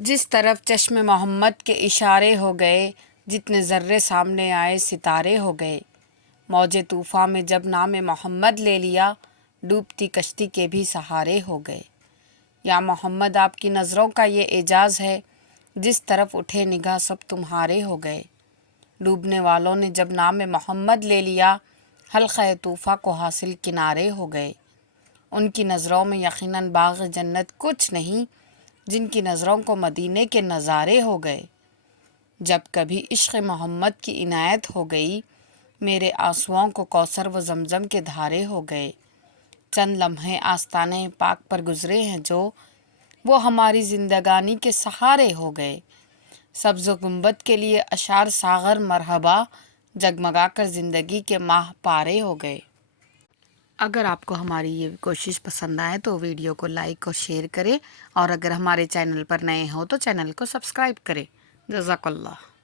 جس طرف چشم محمد کے اشارے ہو گئے، جتنے ذرے سامنے آئے ستارے ہو گئے۔ موج طوفان میں جب نام محمد لے لیا، ڈوبتی کشتی کے بھی سہارے ہو گئے۔ یا محمد آپ کی نظروں کا یہ اعجاز ہے، جس طرف اٹھے نگاہ سب تمہارے ہو گئے۔ ڈوبنے والوں نے جب نام محمد لے لیا، حلقہ طوفان کو حاصل کنارے ہو گئے۔ ان کی نظروں میں یقیناً باغ جنت کچھ نہیں، جن کی نظروں کو مدینے کے نظارے ہو گئے۔ جب کبھی عشق محمد کی عنایت ہو گئی، میرے آنسوؤں کو کوثر و زمزم کے دھارے ہو گئے۔ چند لمحے آستانے پاک پر گزرے ہیں جو، وہ ہماری زندگانی کے سہارے ہو گئے۔ سبز گنبد کے لیے اشعار ساغر مرحبا، جگمگا کر زندگی کے ماہ پارے ہو گئے۔ اگر آپ کو ہماری یہ کوشش پسند آئے تو ویڈیو کو لائک اور شیئر کریں، اور اگر ہمارے چینل پر نئے ہوں تو چینل کو سبسکرائب کریں۔ جزاک اللہ۔